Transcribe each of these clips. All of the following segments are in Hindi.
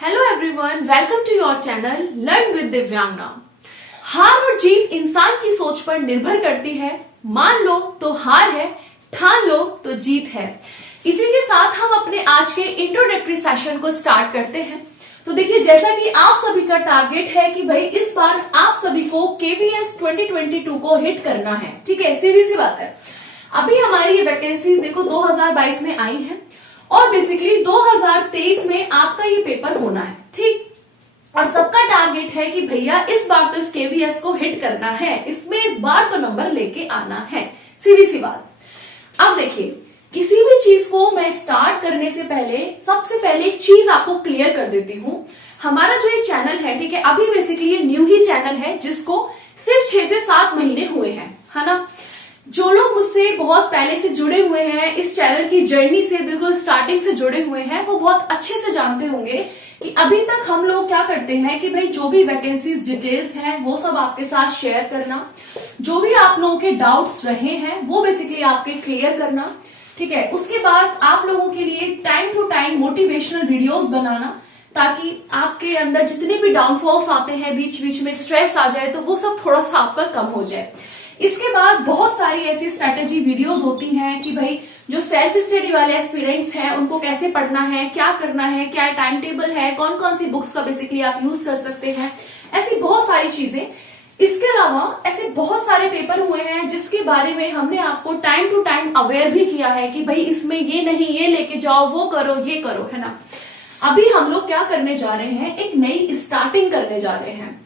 Hello everyone, welcome to your channel learn with Divyangana. हार और जीत इंसान की सोच पर निर्भर करती है। मान लो तो हार है, ठान लो तो जीत है। इसी के साथ हम अपने आज के इंट्रोडक्टरी सेशन को स्टार्ट करते हैं। तो देखिए, जैसा कि आप सभी का टारगेट है कि भाई इस बार आप सभी को केवीएस 2022 को हिट करना है, ठीक है, सीधी सी बात है। अभी हमारी ये वैकेंसीज देखो 2022 में आई है और बेसिकली 2023 में आपका ये पेपर होना है, ठीक। और सबका टारगेट है कि भैया इस बार तो इस केवीएस को हिट करना है, इसमें इस बार तो नंबर लेके आना है, सीधी सी बात। अब देखिए, किसी भी चीज को मैं स्टार्ट करने से पहले सबसे पहले एक चीज आपको क्लियर कर देती हूँ। हमारा जो ये चैनल है, ठीक है, अभी बेसिकली ये न्यू ही चैनल है जिसको सिर्फ 6 से 7 महीने हुए हैं, है ना। जो लोग मुझसे बहुत पहले से जुड़े हुए हैं, इस चैनल की जर्नी से बिल्कुल स्टार्टिंग से जुड़े हुए हैं, वो बहुत अच्छे से जानते होंगे कि अभी तक हम लोग क्या करते हैं कि भाई जो भी वैकेंसीज डिटेल्स हैं वो सब आपके साथ शेयर करना, जो भी आप लोगों के डाउट्स रहे हैं वो बेसिकली आपके क्लियर करना, ठीक है। उसके बाद आप लोगों के लिए time to time motivational videos बनाना, ताकि आपके अंदर जितने भी डाउनफॉल्स आते हैं, बीच बीच में स्ट्रेस आ जाए, तो वो सब थोड़ा सा आपका कम हो जाए। इसके बाद बहुत सारी ऐसी स्ट्रेटेजी वीडियोस होती हैं कि भाई जो सेल्फ स्टडी वाले एस्पिरेंट्स हैं उनको कैसे पढ़ना है, क्या करना है, क्या टाइम टेबल है, कौन कौन सी बुक्स का बेसिकली आप यूज कर सकते हैं, ऐसी बहुत सारी चीजें। इसके अलावा ऐसे बहुत सारे पेपर हुए हैं जिसके बारे में हमने आपको टाइम टू टाइम अवेयर भी किया है कि भाई इसमें ये नहीं, ये लेके जाओ, वो करो, ये करो, है ना। अभी हम लोग क्या करने जा रहे हैं, एक नई स्टार्टिंग करने जा रहे हैं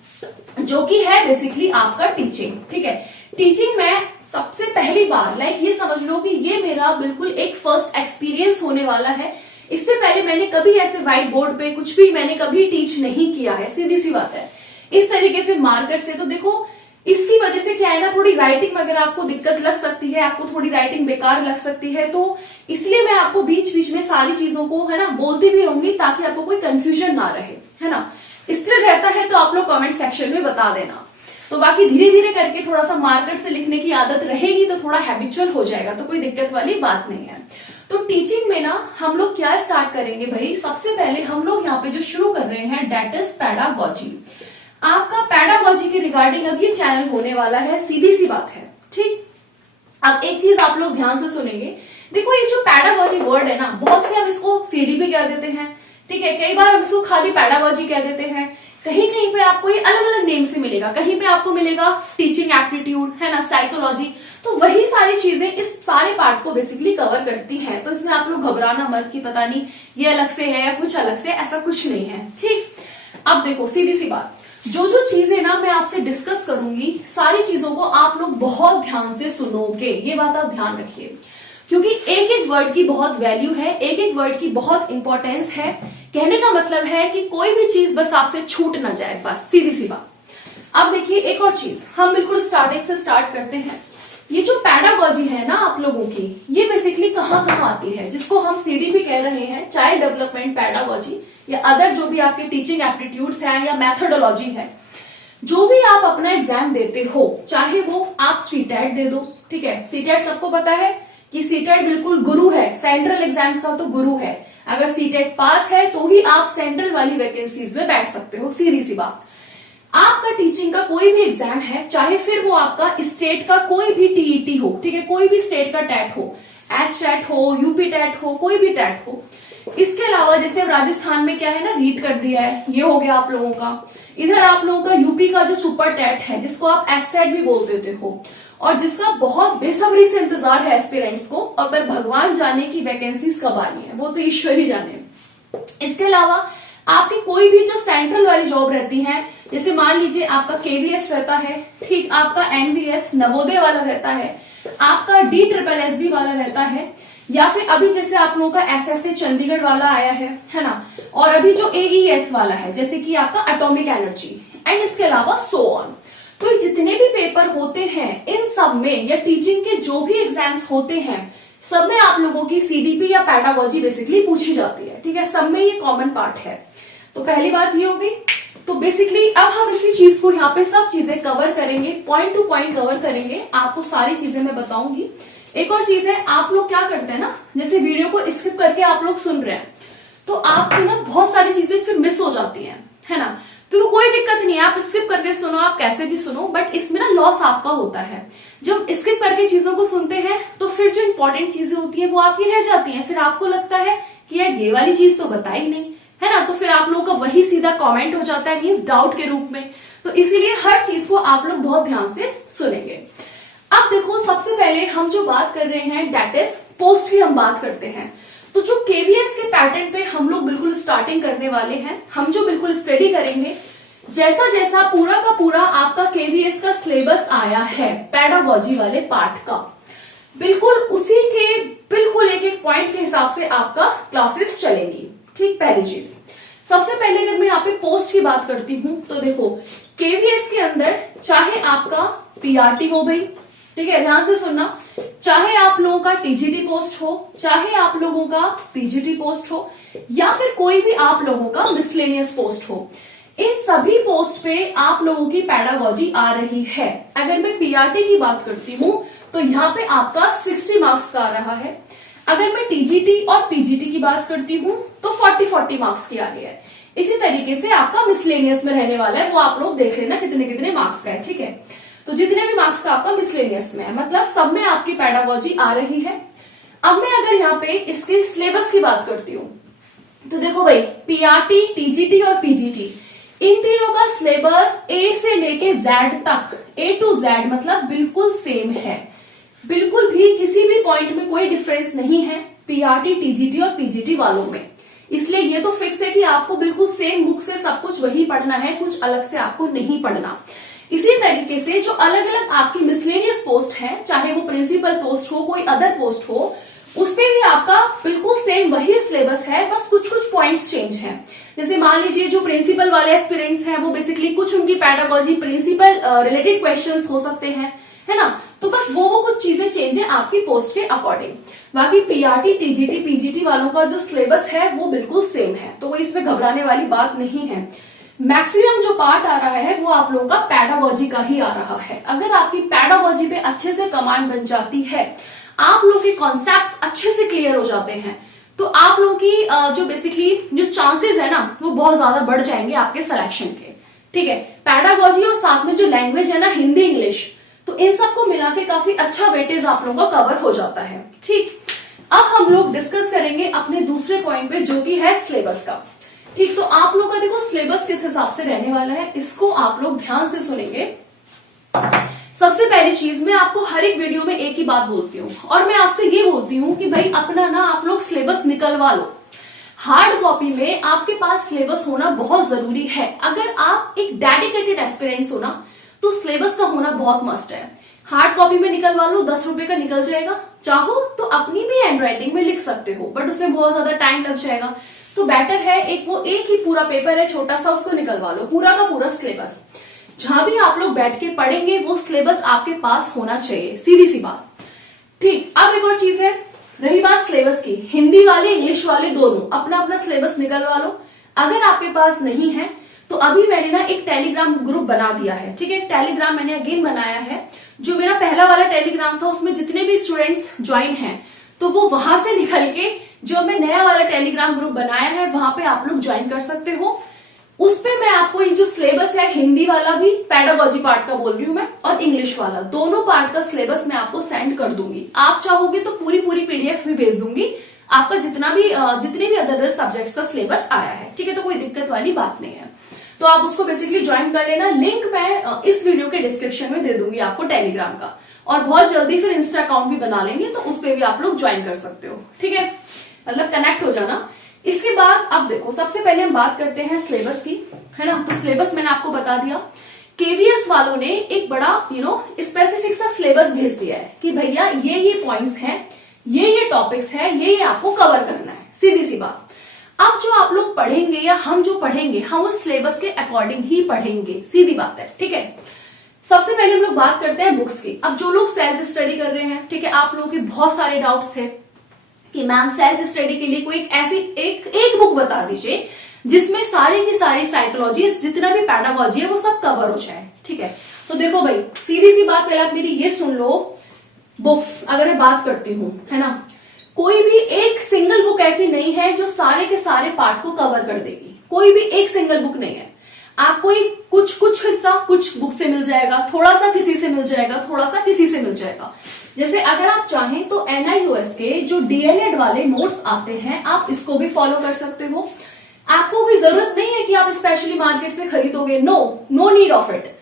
जो कि है बेसिकली आपका टीचिंग, ठीक है। टीचिंग में सबसे पहली बार ये समझ लो कि ये मेरा बिल्कुल एक फर्स्ट एक्सपीरियंस होने वाला है। इससे पहले मैंने कभी ऐसे व्हाइट बोर्ड पे कुछ भी मैंने कभी टीच नहीं किया है, सीधी सी बात है। इस तरीके से मार्कर से तो देखो, इसकी वजह से क्या है ना, थोड़ी राइटिंग वगैरह आपको दिक्कत लग सकती है, आपको थोड़ी राइटिंग बेकार लग सकती है, तो इसलिए मैं आपको बीच बीच में सारी चीजों को, है ना, बोलती भी रहूंगी ताकि आपको कोई कंफ्यूजन ना रहे, है ना। स्टिल रहता है तो आप लोग कमेंट सेक्शन में बता देना। तो बाकी धीरे धीरे करके थोड़ा सा मार्कर से लिखने की आदत रहेगी तो थोड़ा हैबिचुअल हो जाएगा, तो कोई दिक्कत वाली बात नहीं है। तो टीचिंग में ना हम लोग क्या स्टार्ट करेंगे भाई, सबसे पहले हम लोग यहाँ पे जो शुरू कर रहे हैं डेट इज पैडागॉजी। आपका पैडागॉजी के रिगार्डिंग अब ये चैनल होने वाला है, सीधी सी बात है, ठीक। अब एक चीज आप लोग ध्यान से सुनेंगे, देखो ये जो पैडागॉजी वर्ड है ना, बहुत से हम इसको सीडीपी कह देते हैं, ठीक है, कई बार हम इसको खाली पैडागॉजी कह देते हैं, कहीं कहीं पे आपको ये अलग अलग नेम से मिलेगा, कहीं पे आपको मिलेगा टीचिंग एप्टीट्यूड, है ना, साइकोलॉजी। तो वही सारी चीजें इस सारे पार्ट को बेसिकली कवर करती हैं। तो इसमें आप लोग घबराना मत कि पता नहीं ये अलग से है या कुछ अलग से, ऐसा कुछ नहीं है, ठीक। अब देखो, सीधी सी बात, जो जो चीजें ना मैं आपसे डिस्कस करूंगी, सारी चीजों को आप लोग बहुत ध्यान से सुनोगे, ये बात आप ध्यान रखिए, क्योंकि एक एक वर्ड की बहुत वैल्यू है, एक एक वर्ड की बहुत इंपॉर्टेंस है। कहने का मतलब है कि कोई भी चीज बस आपसे छूट ना जाए, बस सीधी सी बात। अब देखिए एक और चीज, हम बिल्कुल स्टार्टिंग से स्टार्ट करते हैं। ये जो पैडागॉजी है ना आप लोगों की, ये बेसिकली कहाँ कहाँ आती है, जिसको हम सीडीपी कह रहे हैं, चाइल्ड डेवलपमेंट पैडागॉजी, या अदर जो भी आपके टीचिंग एप्टीट्यूड्स है या मैथोडोलॉजी है। जो भी आप अपना एग्जाम देते हो, चाहे वो आप सीटेट दे दो, ठीक है, सीटेट सबको पता है कि सीटेट बिल्कुल गुरु है, सेंट्रल एग्जाम्स का तो गुरु है। अगर सीटेट पास है तो ही आप सेंट्रल वाली वैकेंसीज में बैठ सकते हो, सीधी सी बात। आपका टीचिंग का कोई भी एग्जाम है, चाहे फिर वो आपका स्टेट का कोई भी टीईटी हो, ठीक है, कोई भी स्टेट का टैट हो, एच टैट हो, यूपी टैट हो, कोई भी टैट हो। इसके अलावा जैसे अब राजस्थान में क्या है ना, रीट कर दिया है, ये हो गया आप लोगों का। इधर आप लोगों का यूपी का जो सुपर टैट है, जिसको आप एसटैट भी बोल देते हो, और जिसका बहुत बेसब्री से इंतजार है एस्पिरेंट्स को, और पर भगवान जाने की वैकेंसीज कब आनी है, वो तो ईश्वर ही जाने। इसके अलावा आपकी कोई भी जो सेंट्रल वाली जॉब रहती है, जैसे मान लीजिए आपका केवीएस रहता है, ठीक, आपका एनवीएस नवोदय वाला रहता है, आपका DSSB वाला रहता है, या फिर अभी जैसे आप लोगों का एसएसए चंडीगढ़ वाला आया है ना, और अभी जो AES वाला है, जैसे कि आपका एटॉमिक एनर्जी, एंड इसके अलावा सो ऑन। तो जितने भी पेपर होते हैं इन सब में, या टीचिंग के जो भी एग्जाम्स होते हैं, सब में आप लोगों की सीडीपी या पैडागॉजी बेसिकली पूछी जाती है, ठीक है, सब में ये कॉमन पार्ट है। तो पहली बात ये हो गई। तो बेसिकली अब हम इसी चीज को यहाँ पे सब चीजें कवर करेंगे, पॉइंट टू पॉइंट कवर करेंगे, आपको सारी चीजें मैं बताऊंगी। एक और चीज है, आप लोग क्या करते हैं ना, जैसे वीडियो को स्किप करके आप लोग सुन रहे हैं, तो आपको ना बहुत सारी चीजें फिर मिस हो आप स्किप करके सुनो, आप कैसे भी सुनो, बट इसमें ना लॉस आपका होता है। जब स्किप करके चीजों को सुनते हैं तो फिर जो इंपॉर्टेंट चीजें होती है वो आपकी रह जाती हैं, फिर आपको लगता है कि यार ये वाली चीज तो बताई नहीं है ना, तो फिर आप लोगों का वही सीधा कमेंट हो जाता है, मींस डाउट के रूप में। तो इसीलिए हर चीज को आप लोग बहुत ध्यान से सुनेंगे। अब देखो, सबसे पहले हम जो बात कर रहे हैं दैट इज पोस्ट की हम बात करते हैं। तो जो केवीएस के पैटर्न पे हम लोग बिल्कुल स्टार्टिंग करने वाले हैं, हम जो बिल्कुल स्टडी करेंगे, जैसा जैसा पूरा का पूरा आपका केवीएस का सिलेबस आया है पेडागोजी वाले पार्ट का, बिल्कुल उसी के बिल्कुल एक एक पॉइंट के हिसाब से आपका क्लासेस चलेंगी। ठीक, पहली चीज। सबसे पहले अगर मैं यहाँ पे पोस्ट की बात करती हूँ तो देखो, केवीएस के अंदर चाहे आपका पीआरटी हो भाई, ठीक है, ध्यान से सुनना, चाहे आप लोगों का टीजीटी पोस्ट हो, चाहे आप लोगों का पीजीटी पोस्ट हो, या फिर कोई भी आप लोगों का मिसलेनियस पोस्ट हो, इन सभी पोस्ट पे आप लोगों की पेडागोजी आ रही है। अगर मैं पीआरटी की बात करती हूँ तो यहाँ पे आपका 60 मार्क्स का आ रहा है। अगर मैं टीजीटी और पीजीटी की बात करती हूँ तो 40 मार्क्स की आ रही है। इसी तरीके से आपका मिसलेनियस में रहने वाला है, वो आप लोग देख लेना कितने कितने मार्क्स का है। ठीक है, तो जितने भी मार्क्स का आपका मिसलेनियस में है, मतलब सब में आपकी पेडागोजी आ रही है। अब मैं अगर यहाँ पे इसके सिलेबस की बात करती हूँ तो देखो भाई, पीआरटी, टीजीटी और पीजीटी, इन तीनों का सिलेबस ए से लेके जेड तक, ए टू जेड, मतलब बिल्कुल सेम है। बिल्कुल भी किसी भी पॉइंट में कोई डिफरेंस नहीं है पीआरटी, टीजीटी और पीजीटी वालों में। इसलिए ये तो फिक्स है कि आपको बिल्कुल सेम बुक से सब कुछ वही पढ़ना है, कुछ अलग से आपको नहीं पढ़ना। इसी तरीके से जो अलग अलग आपकी मिसलेनियस पोस्ट है, चाहे वो प्रिंसिपल पोस्ट हो, कोई अदर पोस्ट हो, उसपे भी आपका बिल्कुल सेम वही सिलेबस है, बस कुछ कुछ पॉइंट्स चेंज हैं। जैसे मान लीजिए जो प्रिंसिपल वाले एस्पिरेंट्स हैं, वो बेसिकली कुछ उनकी पेडागोजी प्रिंसिपल रिलेटेड क्वेश्चंस हो सकते हैं, है ना, तो बस वो कुछ चीजें चेंज है आपकी पोस्ट के अकॉर्डिंग। बाकी पीआरटी, टीजीटी, पीजीटी वालों का जो सिलेबस है वो बिल्कुल सेम है, तो वो इसमें घबराने वाली बात नहीं है। मैक्सिमम जो पार्ट आ रहा है वो आप लोगों का पेडागोजी का ही आ रहा है। अगर आपकी पेडागोजी पे अच्छे से कमांड बन जाती है, आप लोग के कॉन्सेप्ट्स अच्छे से क्लियर हो जाते हैं, तो आप लोगों की जो बेसिकली जो चांसेस है ना, वो बहुत ज्यादा बढ़ जाएंगे आपके सिलेक्शन के। ठीक है, पेडागोजी और साथ में जो लैंग्वेज है ना, हिंदी, इंग्लिश, तो इन सबको मिला के काफी अच्छा वेटेज आप लोगों का कवर हो जाता है। ठीक, अब हम लोग डिस्कस करेंगे अपने दूसरे पॉइंट पे, जो कि है सिलेबस का। ठीक, तो आप लोग का देखो सिलेबस किस हिसाब से रहने वाला है, इसको आप लोग ध्यान से सुनेंगे। सबसे पहली चीज, मैं आपको हर एक वीडियो में एक ही बात बोलती हूँ, और मैं आपसे ये बोलती हूँ कि भाई अपना ना आप लोग सिलेबस निकलवा लो। हार्ड कॉपी में आपके पास सिलेबस होना बहुत जरूरी है। अगर आप एक डेडिकेटेड एस्पिरेंट्स हो ना, तो सिलेबस का होना बहुत मस्ट है। हार्ड कॉपी में निकलवा लो, 10 रुपए का निकल जाएगा। चाहो तो अपनी भी हैंड राइटिंग में लिख सकते हो, बट उसमें बहुत ज्यादा टाइम लग जाएगा। तो बेटर है एक ही पूरा पेपर है छोटा सा, उसको निकलवा लो, पूरा का पूरा सिलेबस। जहां भी आप लोग बैठ के पढ़ेंगे वो सिलेबस आपके पास होना चाहिए, सीधी सी बात। ठीक, अब एक और चीज है, रही बात सिलेबस की, हिंदी वाले, इंग्लिश वाले दोनों अपना अपना सिलेबस निकलवा लो। अगर आपके पास नहीं है तो अभी मैंने ना एक टेलीग्राम ग्रुप बना दिया है। ठीक है, टेलीग्राम मैंने अगेन बनाया है। जो मेरा पहला वाला टेलीग्राम था उसमें जितने भी स्टूडेंट्स ज्वाइन हैं, तो वो वहां से निकल के जो मैं नया वाला टेलीग्राम ग्रुप बनाया है वहां पे आप लोग ज्वाइन कर सकते हो। उस पे मैं आपको ये जो सिलेबस है, हिंदी वाला भी, पेडागोजी पार्ट का बोल रही हूँ मैं, और इंग्लिश वाला, दोनों पार्ट का सिलेबस मैं आपको सेंड कर दूंगी। आप चाहोगे तो पूरी पीडीएफ भी भेज दूंगी, आपका जितने भी अदर सब्जेक्ट्स का सिलेबस आया है। ठीक है, तो कोई दिक्कत वाली बात नहीं है, तो आप उसको बेसिकली ज्वाइन कर लेना। लिंक मैं इस वीडियो के डिस्क्रिप्शन में दे दूंगी आपको टेलीग्राम का, और बहुत जल्दी फिर इंस्टा अकाउंट भी बना लेंगे, तो उस पर भी आप लोग ज्वाइन कर सकते हो। ठीक है, मतलब कनेक्ट हो जाना। इसके बाद अब देखो, सबसे पहले हम बात करते हैं सिलेबस की, है ना। तो सिलेबस मैंने आपको बता दिया। केवीएस वालों ने एक बड़ा स्पेसिफिक सा सिलेबस भेज दिया है कि भैया ये पॉइंट्स हैं, ये टॉपिक्स है, ये आपको कवर करना है, सीधी सी बात। अब जो आप लोग पढ़ेंगे या हम जो पढ़ेंगे, हम उस सिलेबस के अकॉर्डिंग ही पढ़ेंगे, सीधी बात है। ठीक है, सबसे पहले हम लोग बात करते हैं बुक्स की। अब जो लोग सेल्फ स्टडी कर रहे हैं, ठीक है, आप लोगों के बहुत सारे डाउट्स थे कि मैम सेल्फ स्टडी के लिए कोई ऐसी एक बुक बता दीजिए जिसमें सारी की सारी साइकोलॉजी, जितना भी पैडागोजी है वो सब कवर हो जाए। ठीक है, तो देखो भाई, सीधी सी बात, पहले आप मेरी ये सुन लो। बुक्स अगर मैं बात करती हूँ, है ना, कोई भी एक सिंगल बुक ऐसी नहीं है जो सारे के सारे पार्ट को कवर कर देगी। कोई भी एक सिंगल बुक नहीं है। आपको एक कुछ हिस्सा कुछ बुक से मिल जाएगा, थोड़ा सा किसी से मिल जाएगा, थोड़ा सा किसी से मिल जाएगा। जैसे अगर आप चाहें तो NIOS के जो DLED वाले नोट्स आते हैं आप इसको भी फॉलो कर सकते हो। आपको कोई जरूरत नहीं है कि आप स्पेशली मार्केट से खरीदोगे, नो नीड ऑफ इट।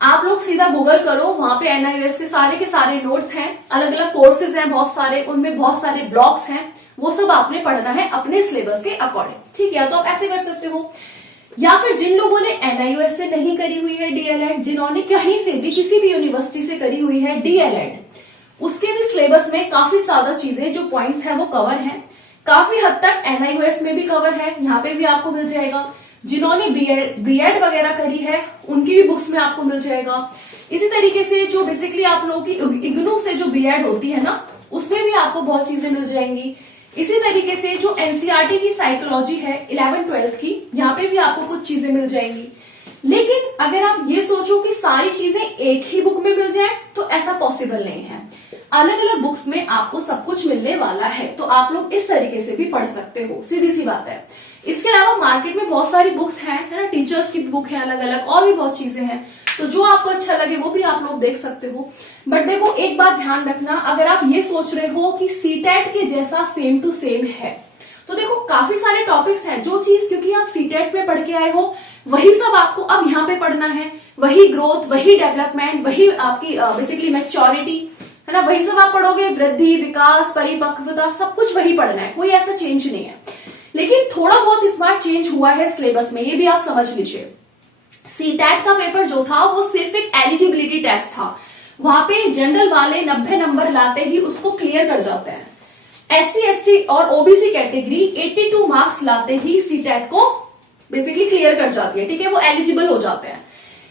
आप लोग सीधा गूगल करो, वहां पे NIOS के सारे नोट्स हैं, अलग अलग कोर्सेज हैं बहुत सारे, उनमें बहुत सारे ब्लॉक्स हैं, वो सब आपने पढ़ना है अपने सिलेबस के अकॉर्डिंग, ठीक है। तो आप ऐसे कर सकते हो। या फिर जिन लोगों ने NIOS से नहीं करी हुई है DLED, जिन्होंने कहीं से भी किसी भी यूनिवर्सिटी से करी हुई है DLED, उसके भी सिलेबस में काफी ज्यादा चीजें जो पॉइंट्स हैं वो कवर हैं, काफी हद तक NIOS में भी कवर है, यहाँ पे भी आपको मिल जाएगा। जिन्होंने बीएड वगैरह करी है उनकी भी बुक्स में आपको मिल जाएगा। इसी तरीके से जो बेसिकली आप लोगों की इग्नू से जो बीएड होती है ना, उसमें भी आपको बहुत चीजें मिल जाएंगी। इसी तरीके से जो NCERT की साइकोलॉजी है 11th-12th की, यहाँ पे भी आपको कुछ चीजें मिल जाएंगी। लेकिन अगर आप ये सोचो कि सारी चीजें एक ही बुक में मिल जाए तो ऐसा पॉसिबल नहीं है। अलग अलग बुक्स में आपको सब कुछ मिलने वाला है, तो आप लोग इस तरीके से भी पढ़ सकते हो, सीधी सी बात है। इसके अलावा मार्केट में बहुत सारी बुक्स हैं, है ना, टीचर्स की बुक है अलग अलग, और भी बहुत चीजें हैं, तो जो आपको अच्छा लगे वो भी आप लोग देख सकते हो। बट देखो एक बात ध्यान रखना, अगर आप ये सोच रहे हो कि CTET के जैसा सेम टू सेम है, तो देखो काफी सारे टॉपिक्स हैं, जो चीज क्योंकि आप CTET में पढ़ के आए हो वही सब आपको अब यहाँ पे पढ़ना है। वही ग्रोथ, वही डेवलपमेंट, वही आपकी बेसिकली मैच्योरिटी, है ना, वही सब आप पढ़ोगे। वृद्धि, विकास, परिपक्वता, सब कुछ वही पढ़ना है, कोई ऐसा चेंज नहीं है। लेकिन थोड़ा बहुत इस बार चेंज हुआ है सिलेबस में, ये भी आप समझ लीजिए। CTET का पेपर जो था वो सिर्फ एक एलिजिबिलिटी टेस्ट था, वहां पे जनरल वाले 90 नंबर लाते ही उसको क्लियर कर जाते हैं। SC, ST और OBC कैटेगरी 82 मार्क्स लाते ही CTET को बेसिकली क्लियर कर जाती है, ठीक है, वो एलिजिबल हो जाते हैं।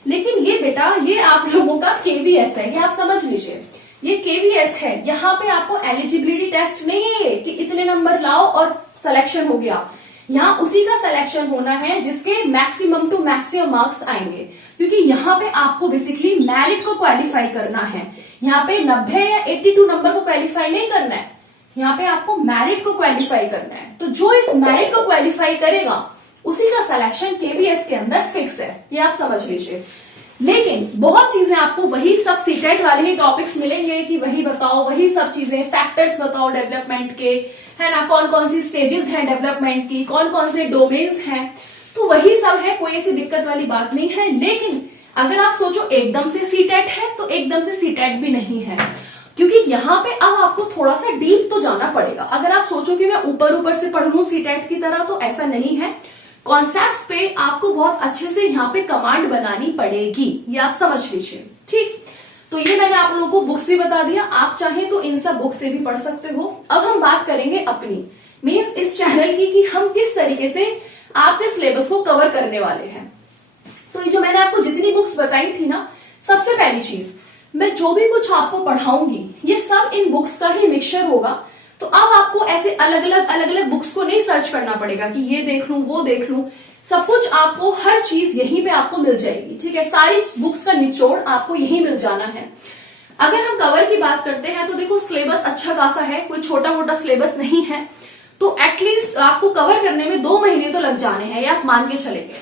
लेकिन ये बेटा, ये आप लोगों का KVS है, ये आप समझ लीजिए, ये KVS है। यहाँ पे आपको एलिजिबिलिटी टेस्ट नहीं है कि इतने नंबर लाओ और सिलेक्शन हो गया। यहाँ उसी का सिलेक्शन होना है जिसके मैक्सिमम टू मैक्सिमम मार्क्स आएंगे, क्योंकि यहाँ पे आपको बेसिकली मेरिट को क्वालिफाई करना है। यहाँ पे 90 या 82 नंबर को क्वालिफाई नहीं करना है, यहाँ पे आपको मेरिट को क्वालिफाई करना है। तो जो इस मेरिट को क्वालिफाई करेगा उसी का सिलेक्शन KVS के अंदर फिक्स है, ये आप समझ लीजिए। लेकिन बहुत चीजें आपको वही सब CTET वाले ही टॉपिक्स मिलेंगे कि वही बताओ, वही सब चीजें, फैक्टर्स बताओ डेवलपमेंट के, है ना, कौन कौन सी स्टेजेस हैं डेवलपमेंट की, कौन कौन से डोमेन्स हैं, तो वही सब है, कोई ऐसी दिक्कत वाली बात नहीं है। लेकिन अगर आप सोचो एकदम से CTET है तो एकदम से CTET भी नहीं है, क्योंकि यहाँ पे अब आपको थोड़ा सा डीप तो जाना पड़ेगा। अगर आप सोचो कि मैं ऊपर से पढ़ूं CTET की तरह, तो ऐसा नहीं है। कॉन्सेप्ट्स पे आपको बहुत अच्छे से यहाँ पे कमांड बनानी पड़ेगी, ये आप समझ लीजिए, ठीक। तो ये मैंने आप लोगों को बुक्स भी बता दिया, आप चाहें तो इन सब बुक से भी पढ़ सकते हो। अब हम बात करेंगे अपनी मीन्स इस चैनल की कि हम किस तरीके से आपके सिलेबस को कवर करने वाले हैं। तो ये जो मैंने आपको जितनी बुक्स बताई थी ना, सबसे पहली चीज, मैं जो भी कुछ आपको पढ़ाऊंगी ये सब इन बुक्स का ही मिक्सचर होगा। तो अब आपको ऐसे अलग अलग बुक्स को नहीं सर्च करना पड़ेगा कि ये देख लूं वो देख लूं, सब कुछ आपको, हर चीज यहीं पे आपको मिल जाएगी, ठीक है। सारी बुक्स का निचोड़ आपको यहीं मिल जाना है। अगर हम कवर की बात करते हैं तो देखो सिलेबस अच्छा खासा है, कोई छोटा मोटा सिलेबस नहीं है, तो एटलीस्ट आपको कवर करने में 2 महीने तो लग जाने हैं, ये आप मान के चलेंगे।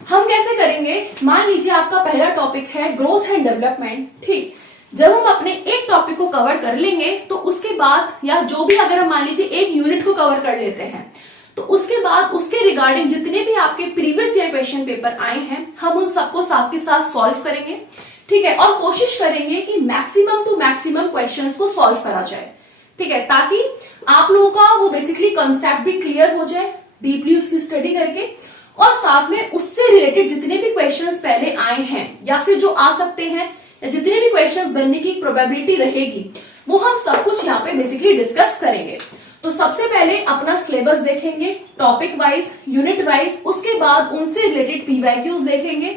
हम कैसे करेंगे, मान लीजिए आपका पहला टॉपिक है ग्रोथ एंड डेवलपमेंट, ठीक। जब हम अपने एक टॉपिक को कवर कर लेंगे तो उसके बाद, या जो भी, अगर हम मान लीजिए एक यूनिट को कवर कर लेते हैं, तो उसके बाद उसके रिगार्डिंग जितने भी आपके प्रीवियस ईयर क्वेश्चन पेपर आए हैं, हम उन सबको साथ के साथ सॉल्व करेंगे, ठीक है। और कोशिश करेंगे कि मैक्सिमम टू मैक्सिमम क्वेश्चंस को सॉल्व करा जाए, ठीक है, ताकि आप लोगों का वो बेसिकली कॉन्सेप्ट भी क्लियर हो जाए डीपली उसकी स्टडी करके, और साथ में उससे रिलेटेड जितने भी क्वेश्चंस पहले आए हैं या फिर जो आ सकते हैं, जितने भी क्वेश्चंस बनने की प्रोबेबिलिटी रहेगी, वो हम सब कुछ यहाँ पे बेसिकली डिस्कस करेंगे। तो सबसे पहले अपना सिलेबस देखेंगे टॉपिक वाइज, यूनिट वाइज, उसके बाद उनसे रिलेटेड PYQs देखेंगे,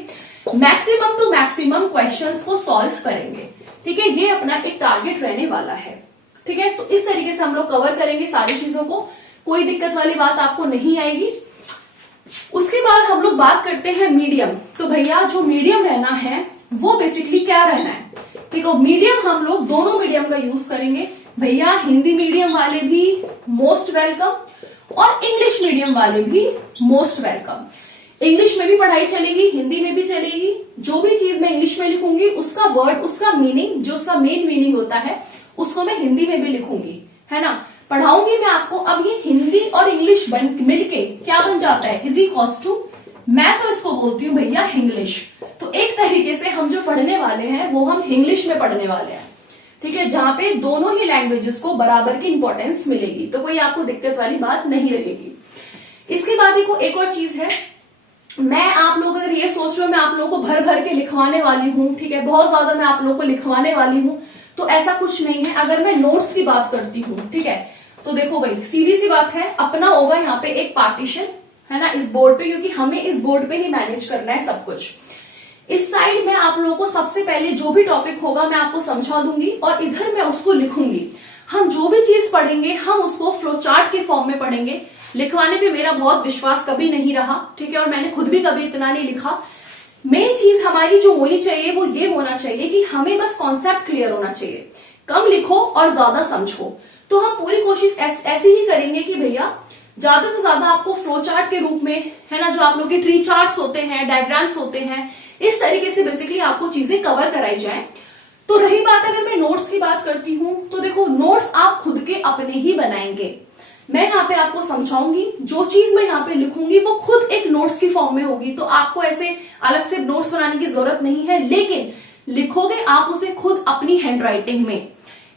मैक्सिमम टू मैक्सिमम क्वेश्चंस को सॉल्व करेंगे, ठीक है। ये अपना एक टारगेट रहने वाला है, ठीक है। तो इस तरीके से हम लोग कवर करेंगे सारी चीजों को, कोई दिक्कत वाली बात आपको नहीं आएगी। उसके बाद हम लोग बात करते हैं मीडियम। तो भैया जो मीडियम रहना है वो बेसिकली क्या रहना है, ठीक है। मीडियम हम लोग दोनों मीडियम का यूज करेंगे भैया, हिंदी मीडियम वाले भी मोस्ट वेलकम और इंग्लिश मीडियम वाले भी मोस्ट वेलकम। इंग्लिश में भी पढ़ाई चलेगी, हिंदी में भी चलेगी। जो भी चीज मैं इंग्लिश में लिखूंगी उसका वर्ड, उसका मीनिंग, जो उसका मेन मीनिंग होता है उसको मैं हिंदी में भी लिखूंगी, है ना। पढ़ाऊंगी मैं आपको। अब ये हिंदी और इंग्लिश मिलके क्या बन जाता है, इज इक्वल्स टू, मैं तो इसको बोलती हूँ भैया इंग्लिश। तो एक तरीके से हम जो पढ़ने वाले हैं वो हम इंग्लिश में पढ़ने वाले हैं, ठीक है, जहां पे दोनों ही लैंग्वेजेस को बराबर की इंपॉर्टेंस मिलेगी, तो कोई आपको दिक्कत वाली बात नहीं रहेगी। इसके बाद देखो एक और चीज है, मैं आप लोग अगर ये सोच रहे हो मैं आप लोगों को भर भर के लिखवाने वाली हूँ, ठीक है, बहुत ज्यादा मैं आप लोगों को लिखवाने वाली हूँ, तो ऐसा कुछ नहीं है। अगर मैं नोट्स की बात करती हूँ, ठीक है, तो देखो भाई सीधी सी बात है, अपना होगा यहाँ पे एक पार्टीशन, है ना, इस बोर्ड पे, क्योंकि हमें इस बोर्ड पे ही मैनेज करना है सब कुछ। इस साइड में आप लोगों को सबसे पहले जो भी टॉपिक होगा मैं आपको समझा दूंगी और इधर मैं उसको लिखूंगी। हम जो भी चीज पढ़ेंगे हम उसको फ्लो चार्ट के फॉर्म में पढ़ेंगे। लिखवाने पे मेरा बहुत विश्वास कभी नहीं रहा, ठीक है, और मैंने खुद भी कभी इतना नहीं लिखा। मेन चीज हमारी जो होनी चाहिए वो ये होना चाहिए कि हमें बस कॉन्सेप्ट क्लियर होना चाहिए। कम लिखो और ज्यादा समझो। तो हम पूरी कोशिश ऐसी ही करेंगे कि भैया ज्यादा से ज्यादा आपको फ्लो चार्ट के रूप में, है ना, जो आप लोग के ट्री चार्ट्स होते हैं, डायग्राम्स होते हैं, इस तरीके से बेसिकली आपको चीजें कवर कराई जाए। तो रही बात अगर मैं नोट्स की बात करती हूँ, तो देखो नोट्स आप खुद के अपने ही बनाएंगे। मैं यहाँ पे आपको समझाऊंगी, जो चीज मैं यहाँ पे लिखूंगी वो खुद एक नोट्स की फॉर्म में होगी, तो आपको ऐसे अलग से नोट्स बनाने की जरूरत नहीं है। लेकिन लिखोगे आप उसे खुद अपनी हैंडराइटिंग में।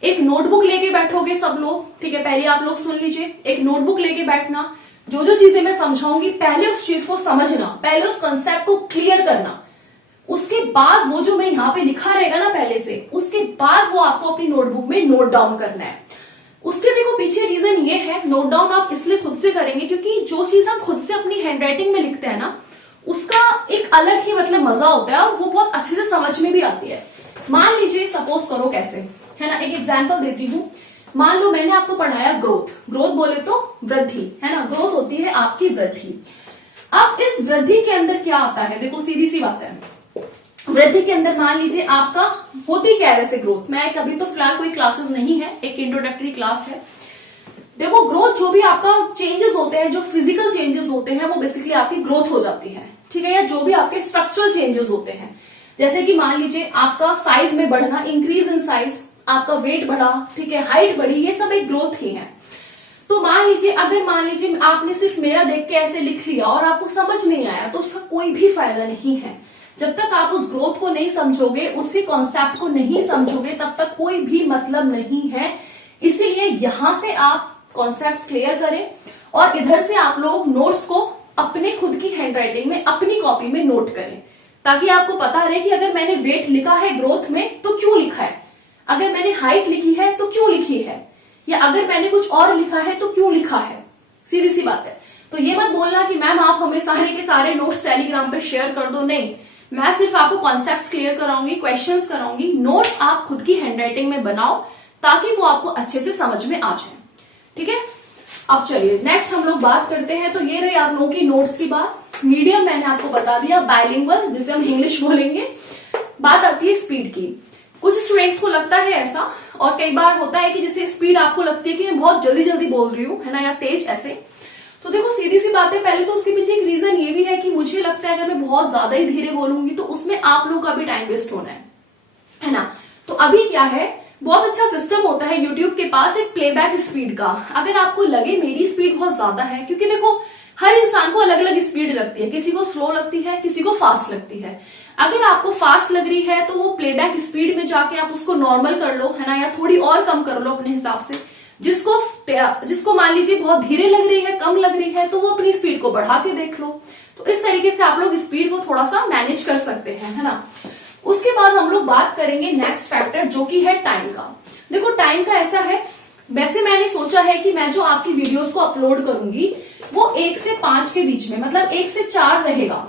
एक नोटबुक लेके बैठोगे सब लोग, ठीक है, पहले आप लोग सुन लीजिए, एक नोटबुक लेके बैठना, जो जो चीजें मैं समझाऊंगी पहले उस चीज को समझना, पहले उस कंसेप्ट को क्लियर करना। उसके बाद वो जो मैं यहाँ पे लिखा रहेगा ना पहले से, उसके बाद वो आपको अपनी नोटबुक में नोट डाउन करना है। उसके देखो पीछे रीजन ये है, नोट डाउन आप इसलिए खुद से करेंगे क्योंकि जो चीज हम खुद से अपनी हैंडराइटिंग में लिखते हैं ना, उसका एक अलग ही मतलब मजा होता है और वो बहुत अच्छे से समझ में भी आती है। मान लीजिए, सपोज करो कैसे, है ना, एक एग्जाम्पल देती हूँ। मान लो मैंने आपको पढ़ाया ग्रोथ, ग्रोथ बोले तो वृद्धि, है ना, ग्रोथ होती है आपकी वृद्धि। अब इस वृद्धि के अंदर क्या आता है, देखो सीधी सी बात है, वृद्धि के अंदर मान लीजिए आपका होती क्या है वैसे ग्रोथ। मैं कभी तो फिलहाल कोई क्लासेस नहीं है, एक इंट्रोडक्टरी क्लास है। देखो ग्रोथ जो भी आपका चेंजेस होते हैं, जो फिजिकल चेंजेस होते हैं, वो बेसिकली आपकी ग्रोथ हो जाती है, ठीक है, या जो भी आपके स्ट्रक्चरल चेंजेस होते हैं, जैसे कि मान लीजिए आपका साइज में बढ़ना, इंक्रीज इन साइज, आपका वेट बढ़ा, ठीक है, हाइट बढ़ी, ये सब एक ग्रोथ ही है। तो मान लीजिए अगर मान लीजिए आपने सिर्फ मेरा देख के ऐसे लिख लिया और आपको समझ नहीं आया, तो उसका कोई भी फायदा नहीं है। जब तक आप उस ग्रोथ को नहीं समझोगे, उसी कॉन्सेप्ट को नहीं समझोगे, तब तक कोई भी मतलब नहीं है। इसीलिए यहां से आप कॉन्सेप्ट क्लियर करें और इधर से आप लोग नोट्स को अपने खुद की हैंडराइटिंग में, अपनी कॉपी में नोट करें, ताकि आपको पता रहे कि अगर मैंने वेट लिखा है ग्रोथ में तो क्यों लिखा है, अगर मैंने हाइट लिखी है तो क्यों लिखी है, या अगर मैंने कुछ और लिखा है तो क्यों लिखा है। सीधी सी बात है। तो ये मत बोलना कि मैम आप हमें सारे के सारे नोट्स टेलीग्राम पे शेयर कर दो, नहीं, मैं सिर्फ आपको कॉन्सेप्ट्स क्लियर कराऊंगी, क्वेश्चंस कराऊंगी, नोट्स आप खुद की हैंडराइटिंग में बनाओ ताकि वो आपको अच्छे से समझ में आ जाए, ठीक है। अब चलिए नेक्स्ट हम लोग बात करते हैं। तो ये रही आप लोगों की नोट्स की बात। मीडियम मैंने आपको बता दिया, बाइलिंगुअल जिसे हम इंग्लिश बोलेंगे। बात आती है स्पीड की। कुछ स्टूडेंट्स को लगता है ऐसा, और कई बार होता है कि जैसे स्पीड आपको लगती है कि मैं बहुत जल्दी जल्दी बोल रही हूँ, है ना, या तेज ऐसे। तो देखो सीधी सी बात है, पहले तो उसके पीछे एक रीजन ये भी है कि मुझे लगता है अगर मैं बहुत ज्यादा ही धीरे बोलूंगी तो उसमें आप लोगों का भी टाइम वेस्ट होना है ना। तो अभी क्या है, बहुत अच्छा सिस्टम होता है यूट्यूब के पास एक प्लेबैक स्पीड का। अगर आपको लगे मेरी स्पीड बहुत ज्यादा है, क्योंकि देखो हर इंसान को अलग अलग स्पीड लगती है, किसी को स्लो लगती है, किसी को फास्ट लगती है। अगर आपको फास्ट लग रही है तो वो प्लेबैक स्पीड में जाके आप उसको नॉर्मल कर लो, है ना, या थोड़ी और कम कर लो अपने हिसाब से। जिसको मान लीजिए बहुत धीरे लग रही है, कम लग रही है, तो वो अपनी स्पीड को बढ़ा के देख लो। तो इस तरीके से आप लोग स्पीड को थोड़ा सा मैनेज कर सकते हैं, है ना। उसके बाद हम लोग बात करेंगे नेक्स्ट फैक्टर, जो कि है टाइम का। देखो टाइम का ऐसा है, वैसे मैंने सोचा है कि मैं जो आपकी वीडियोस को अपलोड करूंगी वो 1 से 5 के बीच में, मतलब 1 से 4 रहेगा।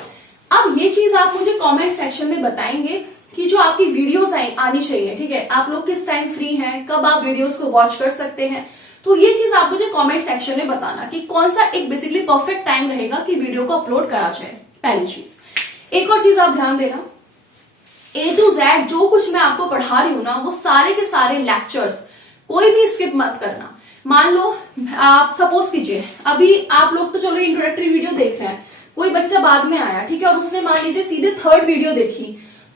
अब ये चीज आप मुझे कमेंट सेक्शन में बताएंगे कि जो आपकी वीडियोस आनी चाहिए, ठीक है, आप लोग किस टाइम फ्री हैं, कब आप वीडियोस को वॉच कर सकते हैं। तो ये चीज आप मुझे कमेंट सेक्शन में बताना कि कौन सा एक बेसिकली परफेक्ट टाइम रहेगा कि वीडियो को अपलोड करा जाए। पहली चीज। एक और चीज आप ध्यान देना, A to Z जो कुछ मैं आपको पढ़ा रही हूं ना, वो सारे के सारे लेक्चर्स कोई भी स्किप मत करना। मान लो आप सपोज कीजिए अभी आप लोग तो चलो इंट्रोडक्टरी वीडियो देख रहे हैं, कोई बच्चा बाद में आया, ठीक है, और उसने मान लीजिए सीधे थर्ड वीडियो देखी,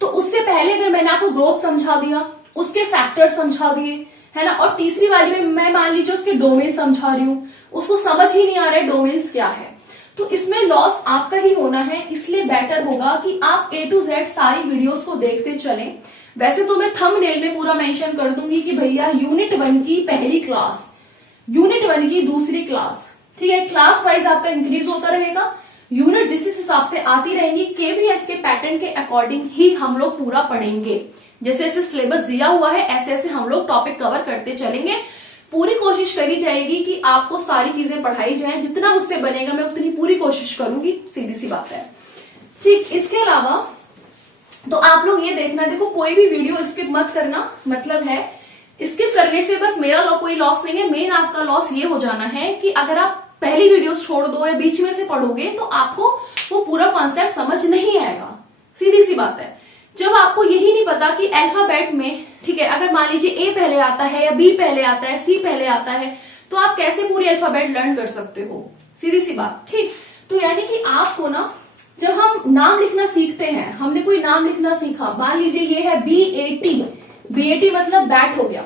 तो उससे पहले अगर मैंने आपको ग्रोथ समझा दिया, उसके फैक्टर समझा दिए, है ना, और तीसरी वाली में मैं मान लीजिए उसके डोमेन समझा रही हूँ, उसको समझ ही नहीं आ रहा है डोमेन्स क्या है, तो इसमें लॉस आपका ही होना है। इसलिए बेटर होगा कि आप A to Z सारी वीडियोस को देखते चलें। वैसे तो मैं थंबनेल में पूरा मेंशन कर दूंगी कि भैया यूनिट 1 की पहली क्लास, यूनिट 1 की दूसरी क्लास, ठीक है, क्लास वाइज आपका इंक्रीज होता रहेगा, यूनिट जिस हिसाब से आती रहेंगी KVS के पैटर्न के अकॉर्डिंग ही हम लोग पूरा पढ़ेंगे। जैसे जैसे सिलेबस दिया हुआ है ऐसे ऐसे हम लोग टॉपिक कवर करते चलेंगे। पूरी कोशिश करी जाएगी कि आपको सारी चीजें पढ़ाई जाएं, जितना मुझसे बनेगा मैं उतनी पूरी कोशिश करूंगी, सीधी सी बात है। ठीक, इसके अलावा तो आप लोग ये देखना, देखो कोई भी वीडियो स्किप मत करना, मतलब है स्किप करने से बस मेरा कोई लॉस नहीं है, मेन आपका लॉस ये हो जाना है कि अगर आप पहली वीडियोस छोड़ दो या बीच में से पढ़ोगे तो आपको वो पूरा कॉन्सेप्ट समझ नहीं आएगा, सीधी सी बात है। जब आपको यही नहीं पता कि अल्फाबेट में, ठीक है, अगर मान लीजिए A पहले आता है या B पहले आता है, C पहले आता है, तो आप कैसे पूरी अल्फाबेट लर्न कर सकते हो, सीधी सी बात। ठीक, तो यानी कि आपको ना जब हम नाम लिखना सीखते हैं, हमने कोई नाम लिखना सीखा, मान लीजिए ये है BAT मतलब बैट हो गया,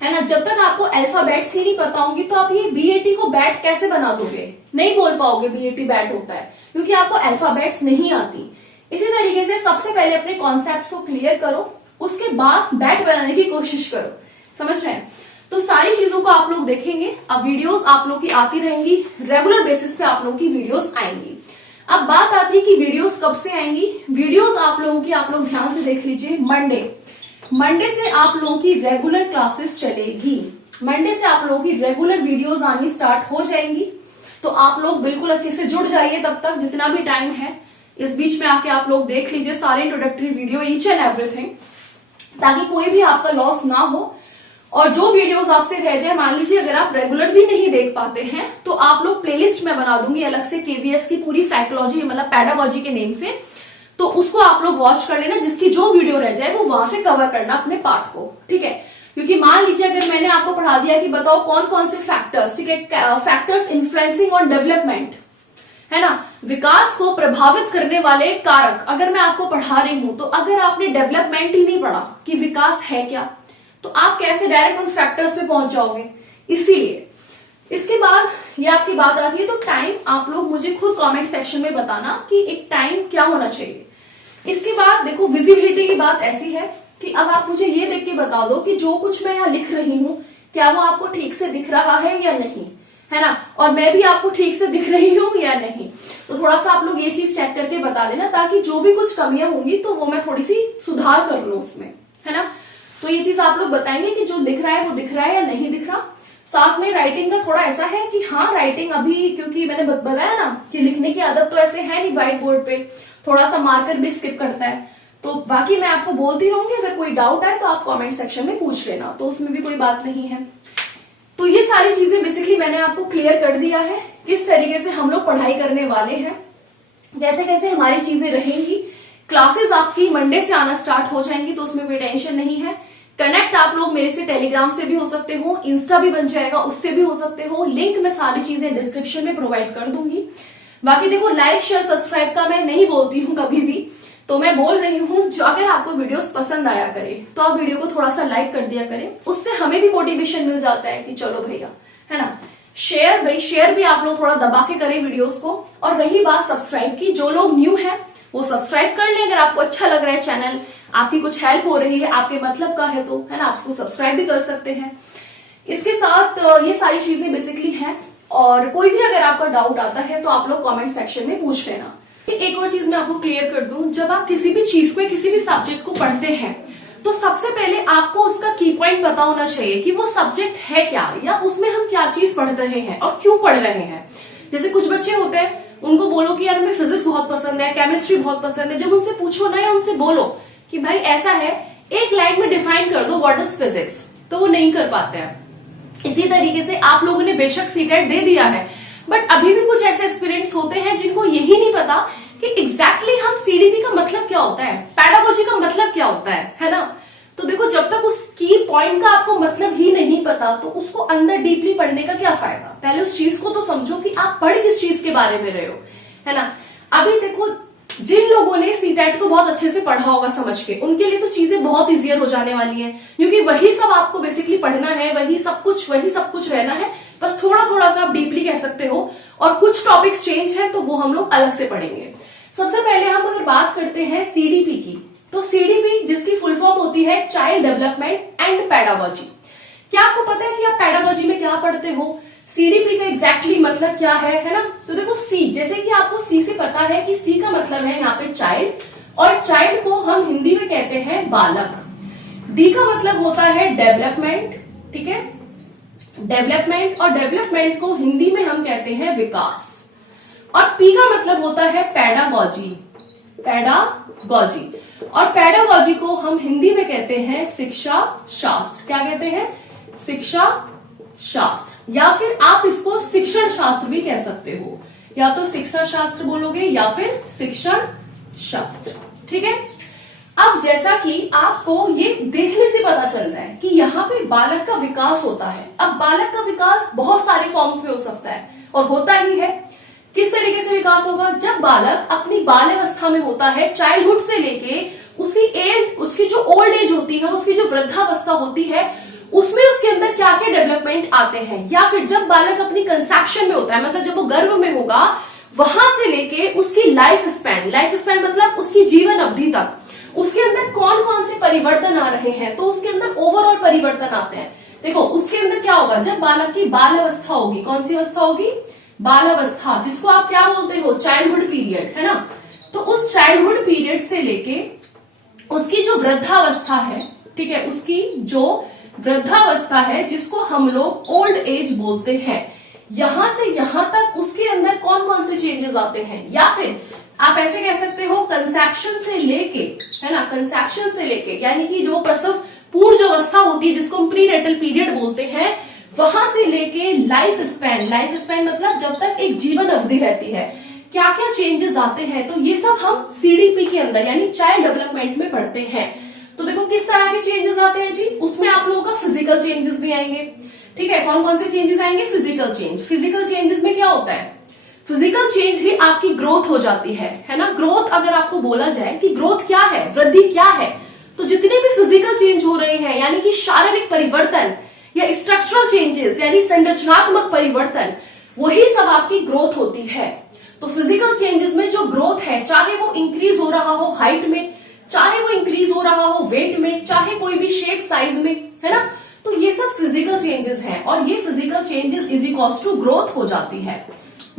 है ना, जब तक आपको अल्फाबेट्स ही नहीं पता होंगी तो आप ये BAT को बैट कैसे बना दोगे, नहीं बोल पाओगे BAT बैट होता है, क्योंकि आपको अल्फाबेट्स नहीं आती। इसी तरीके से सबसे पहले अपने कॉन्सेप्ट्स को क्लियर करो, उसके बाद बैट बनाने की कोशिश करो, समझ रहे हैं। तो सारी चीजों को आप लोग देखेंगे। अब वीडियोस आप लोग की आती रहेंगी, रेगुलर बेसिस पे आप लोग की वीडियोस आएंगी। अब बात आती है कि वीडियोस कब से आएंगी। वीडियोस आप लोगों की, आप लोग ध्यान से देख लीजिए, मंडे से आप लोगों की रेगुलर क्लासेस चलेगी। मंडे से आप लोगों की रेगुलर वीडियोस आनी स्टार्ट हो जाएंगी। तो आप लोग बिल्कुल अच्छे से जुड़ जाइए, तब तक जितना भी टाइम है इस बीच में आके आप लोग देख लीजिए सारे introductory video, each and everything, ताकि कोई भी आपका लॉस ना हो। और जो वीडियोस आपसे रह जाए, मान लीजिए अगर आप रेगुलर भी नहीं देख पाते हैं तो आप लोग प्लेलिस्ट में बना दूंगी अलग से KVS की पूरी साइकोलॉजी, मतलब पैडागॉजी के नेम से, तो उसको आप लोग वॉच कर लेना। जिसकी जो वीडियो रह जाए वो वहां से कवर करना अपने पार्ट को, ठीक है। क्योंकि मान लीजिए अगर मैंने आपको पढ़ा दिया कि बताओ कौन कौन से फैक्टर्स, ठीक है, फैक्टर्स इन्फ्लुएंसिंग ऑन डेवलपमेंट, है ना, विकास को प्रभावित करने वाले कारक, अगर मैं आपको पढ़ा रही हूं तो अगर आपने डेवलपमेंट ही नहीं पढ़ा कि विकास है क्या, तो आप कैसे डायरेक्ट उन फैक्टर्स पे पहुंच जाओगे। इसीलिए इसके बाद ये आपकी बात आती है, तो टाइम आप लोग मुझे खुद कमेंट सेक्शन में बताना कि एक टाइम क्या होना चाहिए। इसके बाद देखो विजिबिलिटी की बात ऐसी है कि अब आप मुझे ये देख के बता दो कि जो कुछ मैं यहाँ लिख रही हूँ क्या वो आपको ठीक से दिख रहा है या नहीं, है ना, और मैं भी आपको ठीक से दिख रही हूँ या नहीं। तो थोड़ा सा आप लोग ये चीज चेक करके बता देना, ताकि जो भी कुछ कमियां होंगी तो वो मैं थोड़ी सी सुधार कर लूं उसमें, है ना। तो ये चीज आप लोग बताएंगे कि जो दिख रहा है वो दिख रहा है या नहीं दिख रहा। साथ में राइटिंग का थोड़ा ऐसा है कि हाँ, राइटिंग अभी क्योंकि मैंने बताया ना कि लिखने की आदत तो ऐसे है नहीं, व्हाइट बोर्ड पे थोड़ा सा मार्कर भी स्किप करता है। तो बाकी मैं आपको बोलती रहूंगी, अगर कोई डाउट आए तो आप कमेंट सेक्शन में पूछ लेना, तो उसमें भी कोई बात नहीं है। तो ये सारी चीजें बेसिकली मैंने आपको क्लियर कर दिया है, किस तरीके से हम लोग पढ़ाई करने वाले हैं, कैसे कैसे हमारी चीजें रहेंगी। क्लासेस आपकी मंडे से आना स्टार्ट हो जाएंगी, तो उसमें कोई टेंशन नहीं है। कनेक्ट आप लोग मेरे से टेलीग्राम से भी हो सकते हो, इंस्टा भी बन जाएगा, उससे भी हो सकते हो। लिंक मैं सारी चीजें डिस्क्रिप्शन में प्रोवाइड कर दूंगी। बाकी देखो लाइक शेयर सब्सक्राइब का मैं नहीं बोलती हूँ कभी भी, तो मैं बोल रही हूँ जो अगर आपको वीडियोस पसंद आया करे तो आप वीडियो को थोड़ा सा लाइक कर दिया करें, उससे हमें भी मोटिवेशन मिल जाता है कि चलो भैया, है ना। शेयर, भाई शेयर भी आप लोग थोड़ा दबा के करें वीडियोस को। और रही बात सब्सक्राइब की, जो लोग न्यू है वो सब्सक्राइब कर लें, अगर आपको अच्छा लग रहा है चैनल, आपकी कुछ हेल्प हो रही है, आपके मतलब का है तो, है ना, आप उसको सब्सक्राइब भी कर सकते हैं। इसके साथ ये सारी चीजें बेसिकली हैं। और कोई भी अगर आपका डाउट आता है तो आप लोग कमेंट सेक्शन में पूछ लेना। एक और चीज मैं आपको क्लियर कर दूं, जब आप किसी भी चीज को, किसी भी सब्जेक्ट को पढ़ते हैं तो सबसे पहले आपको उसका की पॉइंट पता होना चाहिए कि वो सब्जेक्ट है क्या, या उसमें हम क्या चीज पढ़ रहे हैं और क्यों पढ़ रहे हैं। जैसे कुछ बच्चे होते हैं, उनको बोलो कि यार हमें फिजिक्स बहुत पसंद है, केमिस्ट्री बहुत पसंद है, जब उनसे पूछो ना या उनसे बोलो कि भाई ऐसा है, एक लाइन में डिफाइन कर दो व्हाट इज फिजिक्स, तो वो नहीं कर पाते हैं। इसी तरीके से आप लोगों ने बेशक सीटेट दे दिया है, बट अभी भी कुछ ऐसे एस्पिरेंट्स होते हैं जिनको यही नहीं पता कि एग्जैक्टली हम सीडीपी का मतलब क्या होता है, पैडागोजी का मतलब क्या होता है ना। तो देखो जब तक उस की पॉइंट का आपको मतलब ही नहीं पता तो उसको अंदर डीपली पढ़ने का क्या फायदा। पहले उस चीज को तो समझो कि आप पढ़ किस चीज के बारे में रहे हो, है ना। अभी देखो, जिन लोगों ने सीटेट को बहुत अच्छे से पढ़ा होगा समझ के, उनके लिए तो चीजें बहुत इजियर हो जाने वाली हैं, क्योंकि वही सब आपको बेसिकली पढ़ना है, वही सब कुछ रहना है, बस थोड़ा थोड़ा सा आप डीपली कह सकते हो, और कुछ टॉपिक्स चेंज है तो वो हम लोग अलग से पढ़ेंगे। सबसे पहले हम अगर बात करते हैं सीडीपी की, तो सीडीपी जिसकी फुल फॉर्म होती है चाइल्ड डेवलपमेंट एंड पेडागोजी। क्या आपको पता है कि आप पेडागोजी में क्या पढ़ते हो? सीडीपी का एग्जैक्टली मतलब क्या है ना? तो देखो, सी, जैसे कि आपको सी से पता है कि सी का मतलब है यहाँ पे चाइल्ड, और चाइल्ड को हम हिंदी में कहते हैं बालक। डी का मतलब होता है डेवलपमेंट, ठीक है, डेवलपमेंट, और डेवलपमेंट को हिंदी में हम कहते हैं विकास। और पी का मतलब होता है पेडागोजी, पेडागोजी, और पेडागोजी को हम हिंदी में कहते हैं शिक्षा शास्त्र। क्या कहते हैं? शिक्षा शास्त्र, या फिर आप इसको शिक्षण शास्त्र भी कह सकते हो, या तो शिक्षा शास्त्र बोलोगे या फिर शिक्षण शास्त्र, ठीक है। अब जैसा कि आपको ये देखने से पता चल रहा है कि यहाँ पे बालक का विकास होता है। अब बालक का विकास बहुत सारे फॉर्म्स में हो सकता है और होता ही है। किस तरीके से विकास होगा? जब बालक अपनी बाल्यावस्था में होता है, चाइल्डहुड से लेके उसकी जो ओल्ड एज होती है, उसकी जो वृद्धावस्था होती है, उसमें उसके अंदर क्या क्या डेवलपमेंट आते हैं, या फिर जब बालक अपनी कंसेप्शन में होता है, मतलब जब वो गर्भ में होगा, वहां से लेके उसकी लाइफ स्पैन मतलब उसकी जीवन अवधि तक उसके अंदर कौन कौन से परिवर्तन आ रहे हैं, तो उसके अंदर ओवरऑल परिवर्तन आते हैं। देखो, उसके अंदर क्या होगा? जब बालक की बाल अवस्था होगी, कौन सी अवस्था होगी? बाल अवस्था, जिसको आप क्या बोलते हो? चाइल्डहुड पीरियड, है ना। तो उस चाइल्डहुड पीरियड से लेके उसकी जो वृद्धावस्था है, ठीक है, उसकी जो वृद्धावस्था है, जिसको हम लोग ओल्ड एज बोलते हैं, यहां से यहां तक उसके अंदर कौन कौन से चेंजेस आते हैं, या फिर आप ऐसे कह सकते हो कंसेप्शन से लेके, है ना, कंसेप्शन से लेके, यानी कि जो प्रसव पूर्व जो अवस्था होती है, जिसको हम प्रीनेटल पीरियड बोलते हैं, वहां से लेके लाइफ स्पैन मतलब जब तक एक जीवन अवधि रहती है, क्या क्या चेंजेस आते हैं, तो ये सब हम सीडीपी के अंदर यानी चाइल्ड डेवलपमेंट में पढ़ते हैं। तो देखो किस तरह के चेंजेस आते हैं जी, उसमें आप लोगों का फिजिकल चेंजेस भी आएंगे, ठीक है। कौन कौन से चेंजेस आएंगे? फिजिकल चेंजेस में क्या होता है? फिजिकल चेंज ही आपकी ग्रोथ हो जाती है ना। ग्रोथ, अगर आपको बोला जाए कि ग्रोथ क्या है, वृद्धि क्या है, तो जितने भी फिजिकल चेंज हो रहे हैं, यानी कि शारीरिक परिवर्तन या स्ट्रक्चरल चेंजेस यानी संरचनात्मक परिवर्तन, वही सब आपकी ग्रोथ होती है। तो फिजिकल चेंजेस में जो ग्रोथ है, चाहे वो इंक्रीज हो रहा हो हाइट में, चाहे वो इंक्रीज हो रहा हो वेट में, चाहे कोई भी शेप साइज में, है ना, तो ये सब फिजिकल चेंजेस हैं, और ये physical changes is equals to growth हो जाती है।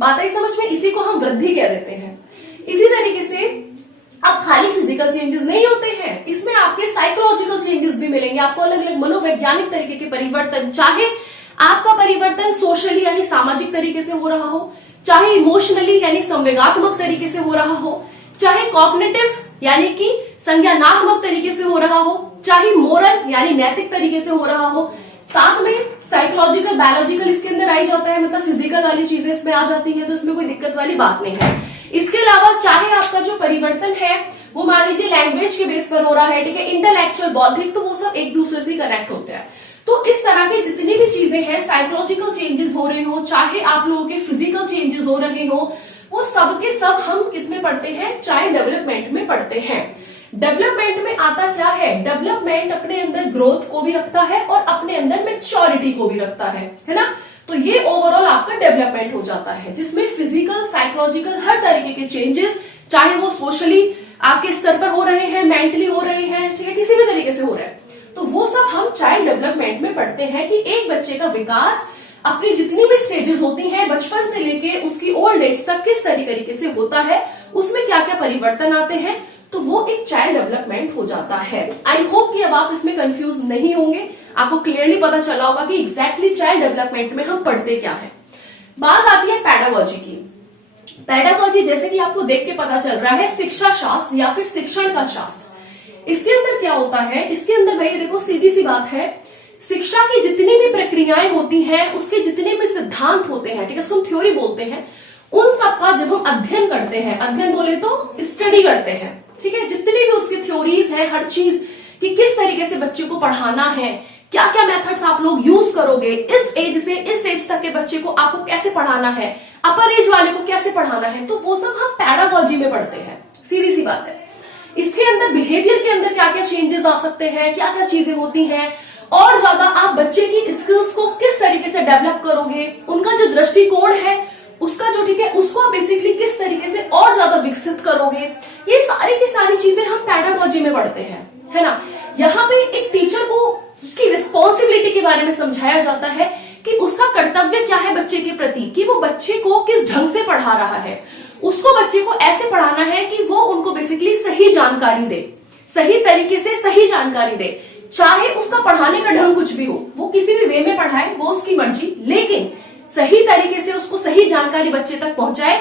बात आई समझ में? इसी को हम वृद्धि कह देते हैं। इसी तरीके से अब खाली फिजिकल चेंजेस नहीं होते हैं, इसमें आपके साइकोलॉजिकल चेंजेस भी मिलेंगे आपको, अलग अलग मनोवैज्ञानिक तरीके के परिवर्तन, चाहे आपका परिवर्तन सोशली यानी सामाजिक तरीके से हो रहा हो, चाहे इमोशनली यानी संवेगात्मक तरीके से हो रहा हो, चाहे कॉग्निटिव यानी कि संज्ञानात्मक तरीके से हो रहा हो, चाहे मोरल यानी नैतिक तरीके से हो रहा हो, साथ में साइकोलॉजिकल बायोलॉजिकल इसके अंदर आई जाता है, मतलब फिजिकल वाली चीजें इसमें आ जाती है, तो इसमें कोई दिक्कत वाली बात नहीं है। इसके अलावा चाहे आपका जो परिवर्तन है वो मान लीजिए लैंग्वेज के बेस पर हो रहा है, ठीक है, इंटेलेक्चुअल बौद्धिक, तो वो सब एक दूसरे से कनेक्ट होते हैं। तो इस तरह की जितनी भी चीजें हैं, साइकोलॉजिकल चेंजेस हो रहे हो, चाहे आप लोगों के फिजिकल चेंजेस हो रहे हो, वो सब के सब हम किसमें पढ़ते हैं? चाइल्ड डेवलपमेंट में पढ़ते हैं। डेवलपमेंट में आता क्या है? डेवलपमेंट अपने अंदर ग्रोथ को भी रखता है और अपने अंदर मैच्योरिटी को भी रखता है ना। तो ये ओवरऑल आपका डेवलपमेंट हो जाता है, जिसमें फिजिकल, साइकोलॉजिकल हर तरीके के चेंजेस, चाहे वो सोशली आपके स्तर पर हो रहे हैं, मेंटली हो रहे हैं, ठीक है, किसी भी तरीके से हो रहा है, तो वो सब हम चाइल्ड डेवलपमेंट में पढ़ते हैं कि एक बच्चे का विकास अपनी जितनी भी स्टेजेस होती हैं, बचपन से लेके उसकी ओल्ड एज तक किस तरीके से होता है, उसमें क्या क्या परिवर्तन आते हैं, तो वो एक चाइल्ड डेवलपमेंट हो जाता है। आई होप कि अब आप इसमें कंफ्यूज नहीं होंगे, आपको क्लियरली पता चला होगा कि एग्जैक्टली चाइल्ड डेवलपमेंट में हम पढ़ते क्या है। बात आती है पेडागोजी की। पेडागोजी जैसे कि आपको देख के पता चल रहा है शिक्षा शास्त्र या फिर शिक्षण का शास्त्र। इसके अंदर क्या होता है? इसके अंदर भाई देखो सीधी सी बात है, शिक्षा की जितनी भी प्रक्रियाएं होती हैं, उसके जितने भी सिद्धांत होते हैं, ठीक है, उसको हम थ्योरी बोलते हैं, उन सब का जब हम अध्ययन करते हैं, अध्ययन बोले तो स्टडी करते हैं, ठीक है, जितनी भी उसकी थ्योरीज है, हर चीज कि किस तरीके से बच्चे को पढ़ाना है, क्या क्या मेथड्स आप लोग यूज करोगे, इस एज से इस एज तक के बच्चे को आपको कैसे पढ़ाना है, अपर एज वाले को कैसे पढ़ाना है, तो वो सब हम पैडागॉजी में पढ़ते हैं, सीधी सी बात है। इसके अंदर बिहेवियर के अंदर क्या क्या चेंजेस आ सकते हैं, क्या क्या चीजें होती हैं, और ज्यादा आप बच्चे की स्किल्स को किस तरीके से डेवलप करोगे, उनका जो दृष्टिकोण है उसका जो ठीक है उसको आप बेसिकली किस तरीके से और ज्यादा विकसित करोगे, ये सारी की सारी चीजें हम पैडागॉजी में पढ़ते हैं, है ना। यहाँ पे एक टीचर को उसकी रिस्पॉन्सिबिलिटी के बारे में समझाया जाता है कि उसका कर्तव्य क्या है बच्चे के प्रति, कि वो बच्चे को किस ढंग से पढ़ा रहा है। उसको बच्चे को ऐसे पढ़ाना है कि वो उनको बेसिकली सही जानकारी दे, सही तरीके से सही जानकारी दे, चाहे उसका पढ़ाने का ढंग कुछ भी हो, वो किसी भी वे में पढ़ाए, वो उसकी मर्जी, लेकिन सही तरीके से उसको सही जानकारी बच्चे तक पहुंचाए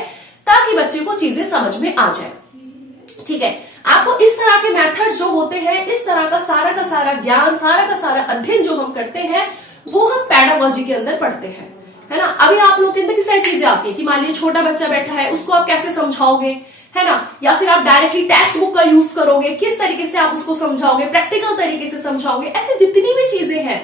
ताकि बच्चे को चीजें समझ में आ जाए। ठीक है, आपको इस तरह के मेथड्स जो होते हैं, इस तरह का सारा ज्ञान, सारा का सारा अध्ययन जो हम करते हैं वो हम पैडागॉजी के अंदर पढ़ते हैं, है ना। अभी आप लोग के अंदर किस सारी चीजें आती है कि मान लीजिए छोटा बच्चा बैठा है, उसको आप कैसे समझाओगे, है ना, या फिर आप डायरेक्टली टेक्स्ट बुक का यूज करोगे, किस तरीके से आप उसको समझाओगे, प्रैक्टिकल तरीके से समझाओगे। ऐसे जितनी भी चीजें हैं,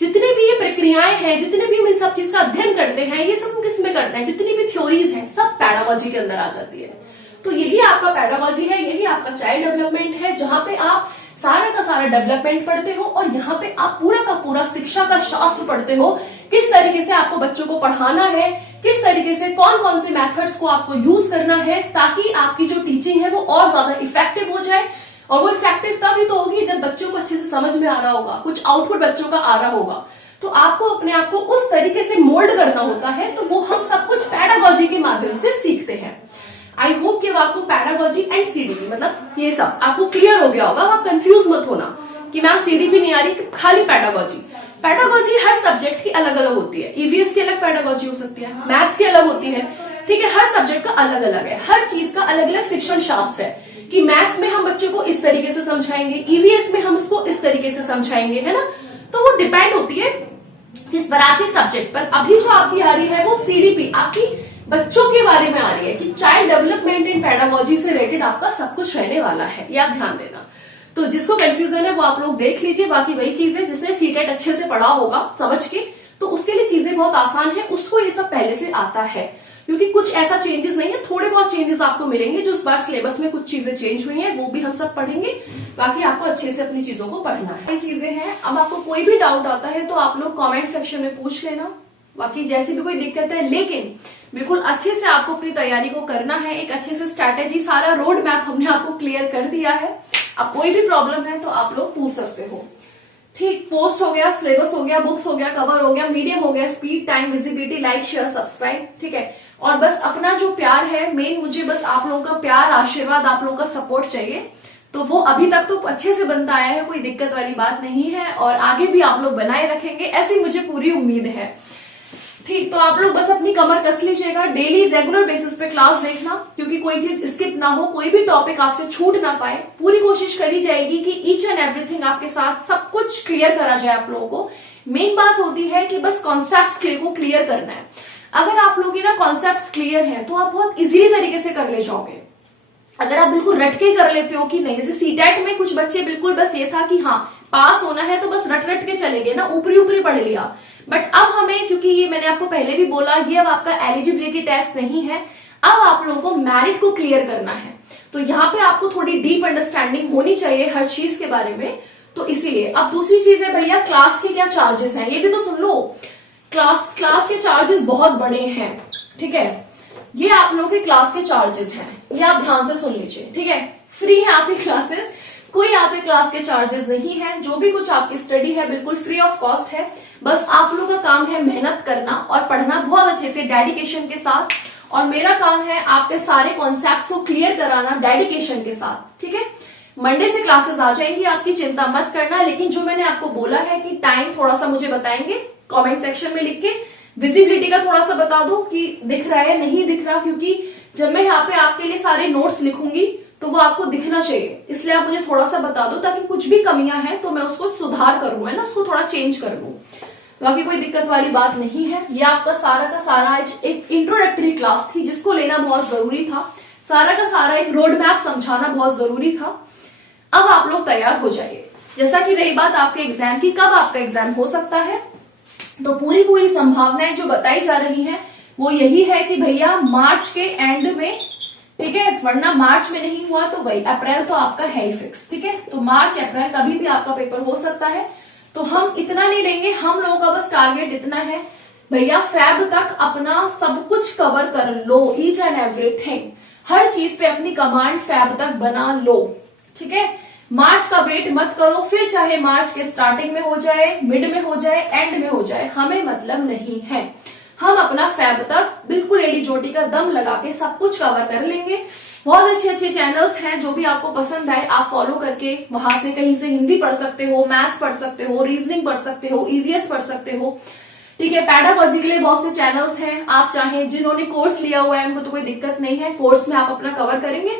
जितने भी ये प्रक्रियाएं हैं, जितने भी हम इस सब चीज का अध्ययन करते हैं, ये सब हम किस में करते हैं, जितनी भी थ्योरीज हैं सब पैडागॉजी के अंदर आ जाती है। तो यही आपका पैडागॉजी है, यही आपका चाइल्ड डेवलपमेंट है, जहां पे आप सारा का सारा डेवलपमेंट पढ़ते हो और यहाँ पे आप पूरा का पूरा शिक्षा का शास्त्र पढ़ते हो, किस तरीके से आपको बच्चों को पढ़ाना है, किस तरीके से कौन कौन से मेथड्स को आपको यूज करना है ताकि आपकी जो टीचिंग है वो और ज्यादा इफेक्टिव हो जाए। और वो इफेक्टिव तभी तो होगी जब बच्चों को अच्छे से समझ में आ रहा होगा, कुछ आउटपुट बच्चों का आ रहा होगा। तो आपको अपने आप को उस तरीके से मोल्ड करना होता है, तो वो हम सब कुछ पैडागॉजी के माध्यम से सीखते हैं। आई होप कि आपको पैडागॉजी एंड सीडीपी मतलब ये सब आपको क्लियर हो गया होगा। आप कंफ्यूज मत होना कि मैम सीडीपी नहीं आ रही, खाली पैडागॉजी। पैडागॉजी हर सब्जेक्ट की अलग अलग होती है, ईवीएस की अलग पैडागॉजी हो सकती है, मैथ्स की अलग होती है, ठीक है, हर सब्जेक्ट का अलग अलग है, हर चीज का अलग अलग शिक्षण शास्त्र है कि मैथ्स में हम बच्चों को इस तरीके से समझाएंगे, ईवीएस में हम उसको इस तरीके से समझाएंगे, है ना। तो वो डिपेंड होती है इस पर आपके सब्जेक्ट पर। अभी जो आपकी आ रही है वो सीडीपी आपकी बच्चों के बारे में आ रही है कि चाइल्ड डेवलपमेंट इन पैडागॉजी से रिलेटेड आपका सब कुछ रहने वाला है, ये आप ध्यान देना। तो जिसको कंफ्यूजन है वो आप लोग देख लीजिए, बाकी वही चीज है जिसने सीटेट अच्छे से पढ़ा होगा समझ के, तो उसके लिए चीजें बहुत आसान है, उसको ये सब पहले से आता है, क्योंकि कुछ ऐसा चेंजेस नहीं है, थोड़े बहुत चेंजेस आपको मिलेंगे। जो इस बार सिलेबस में कुछ चीजें चेंज हुई हैं वो भी हम सब पढ़ेंगे, बाकी आपको अच्छे से अपनी चीजों को पढ़ना है। ये चीजें हैं। अब आपको कोई भी डाउट आता है तो आप लोग कमेंट सेक्शन में पूछ लेना, बाकी जैसी भी कोई दिक्कत है, लेकिन बिल्कुल अच्छे से आपको अपनी तैयारी को करना है, एक अच्छे से स्ट्रैटेजी, सारा रोड मैप हमने आपको क्लियर कर दिया है। अब कोई भी प्रॉब्लम है तो आप लोग पूछ सकते हो। ठीक, पोस्ट हो गया, सिलेबस हो गया, बुक्स हो गया, कवर हो गया, मीडियम हो गया, speed, time, visibility, like, share, subscribe, ठीक है। और बस अपना जो प्यार है मेन, मुझे बस आप लोगों का प्यार, आशीर्वाद, आप लोगों का सपोर्ट चाहिए। तो वो अभी तक तो अच्छे से बनता आया है, कोई दिक्कत वाली बात नहीं है, और आगे भी आप लोग बनाए रखेंगे, ऐसी मुझे पूरी उम्मीद है। ठीक, तो आप लोग बस अपनी कमर कस लीजिएगा, डेली रेगुलर बेसिस पे क्लास देखना, क्योंकि कोई चीज स्किप ना हो, कोई भी टॉपिक आपसे छूट ना पाए। पूरी कोशिश करी जाएगी कि ईच एंड एवरीथिंग आपके साथ सब कुछ क्लियर करा जाए आप लोगों को। मेन बात होती है कि बस कॉन्सेप्ट्स को क्लियर करना है। अगर आप लोगों की ना कॉन्सेप्ट्स क्लियर है तो आप बहुत इजीली तरीके से कर ले जाओगे। अगर आप बिल्कुल रट के कर लेते हो कि नहीं, जैसे सीटेट में कुछ बच्चे बिल्कुल बस ये था कि हाँ पास होना है तो बस रट रट के चले गए ना, ऊपरी ऊपरी पढ़ लिया। बट अब हमें, क्योंकि ये मैंने आपको पहले भी बोला, ये अब आपका एलिजिबिलिटी टेस्ट नहीं है, अब आप लोगों को मेरिट को क्लियर करना है। तो यहाँ पे आपको थोड़ी डीप अंडरस्टैंडिंग होनी चाहिए हर चीज के बारे में। तो इसीलिए अब दूसरी चीज है भैया, क्लास के क्या चार्जेस हैं, ये भी तो सुन लो। क्लास के चार्जेस बहुत बड़े हैं, ठीक है। ये आप लोगों के क्लास के चार्जेस हैं, ये आप ध्यान से सुन लीजिए, ठीक है। फ्री है आपकी क्लासेस, कोई आपके क्लास के चार्जेस नहीं है, जो भी कुछ आपकी स्टडी है बिल्कुल फ्री ऑफ कॉस्ट है। बस आप लोगों का काम है मेहनत करना और पढ़ना बहुत अच्छे से डेडिकेशन के साथ, और मेरा काम है आपके सारे कॉन्सेप्ट्स को क्लियर कराना डेडिकेशन के साथ, ठीक है। मंडे से क्लासेस आ जाएंगी, आपकी चिंता मत करना। लेकिन जो मैंने आपको बोला है कि टाइम थोड़ा सा मुझे बताएंगे कमेंट सेक्शन में लिख के, विजिबिलिटी का थोड़ा सा बता दो कि दिख रहा है नहीं दिख रहा, क्योंकि जब मैं यहाँ पे आपके लिए सारे नोट्स लिखूंगी तो वो आपको दिखना चाहिए, इसलिए आप मुझे थोड़ा सा बता दो ताकि कुछ भी कमियां हैं तो मैं उसको सुधार करूं, है ना, उसको थोड़ा चेंज कर लूं। बाकी कोई दिक्कत वाली बात नहीं है। ये आपका सारा का सारा एक इंट्रोडक्टरी क्लास थी जिसको लेना बहुत जरूरी था, सारा का सारा एक रोड मैप समझाना बहुत जरूरी था। अब आप लोग तैयार हो जाइए। जैसा कि रही बात आपके एग्जाम की, कब आपका एग्जाम हो सकता है, तो पूरी संभावनाएं जो बताई जा रही हैं वो यही है कि भैया मार्च के एंड में, ठीक है, वरना मार्च में नहीं हुआ तो वही अप्रैल तो आपका है ही फिक्स, ठीक है। तो मार्च अप्रैल कभी भी आपका पेपर हो सकता है। तो हम इतना नहीं लेंगे, हम लोगों का बस टारगेट इतना है भैया फैब तक अपना सब कुछ कवर कर लो, ईच एंड एवरीथिंग, हर चीज पे अपनी कमांड फैब तक बना लो, ठीक है। मार्च का वेट मत करो, फिर चाहे मार्च के स्टार्टिंग में हो जाए, मिड में हो जाए, एंड में हो जाए, हमें मतलब नहीं है। हम अपना फैब तक बिल्कुल एडी चोटी का दम लगा के सब कुछ कवर कर लेंगे। बहुत अच्छे अच्छे चैनल्स हैं, जो भी आपको पसंद आए आप फॉलो करके वहां से कहीं से हिंदी पढ़ सकते हो, मैथ्स पढ़ सकते हो, रीजनिंग पढ़ सकते हो, ईवीएस पढ़ सकते हो, ठीक है। पैडागॉजी के लिए बहुत से चैनल्स हैं, आप चाहे जिन्होंने कोर्स लिया हुआ है उनको तो कोई दिक्कत नहीं है, कोर्स में आप अपना कवर करेंगे।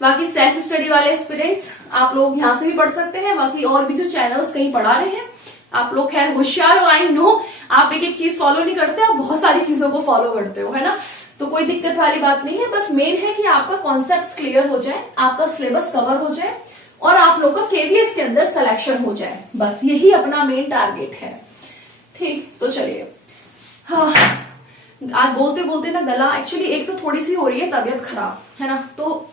बाकी सेल्फ स्टडी वाले एस्पिरेंट्स आप लोग यहाँ से भी पढ़ सकते हैं, बाकी और भी जो चैनल्स कहीं पढ़ा रहे हैं आप लोग खैर होशियार हो, आई नो आप एक एक चीज फॉलो नहीं करते, आप बहुत सारी चीजों को फॉलो करते हो, है ना। तो कोई दिक्कत वाली बात नहीं है, बस मेन है कि आपका कॉन्सेप्ट क्लियर हो जाए, आपका सिलेबस कवर हो जाए और आप लोग का केवीएस के अंदर सिलेक्शन हो जाए, बस यही अपना मेन टारगेट है, ठीक। तो चलिए, हाँ आज बोलते बोलते ना गला एक्चुअली एक तो थोड़ी सी हो रही है तबियत खराब, है ना, तो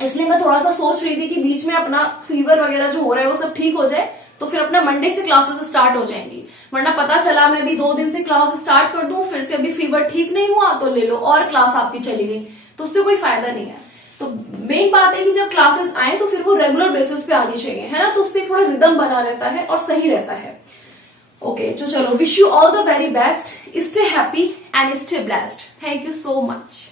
इसलिए मैं थोड़ा सा सोच रही थी कि बीच में अपना फीवर वगैरह जो हो रहा है वो सब ठीक हो जाए, तो फिर अपना मंडे से क्लासेस स्टार्ट हो जाएंगी। वरना पता चला मैं भी 2 दिन से क्लास स्टार्ट कर दूं, फिर से अभी फीवर ठीक नहीं हुआ तो ले लो और क्लास आपकी चली गई, तो उससे कोई फायदा नहीं है। तो मेन बात है कि जब क्लासेस आए तो फिर वो रेगुलर बेसिस पे आनी चाहिए, है ना, तो उससे थोड़ा रिदम बना रहता है और सही रहता है। ओके, तो चलो, wish you all the very best, stay happy and stay blessed, thank you so much.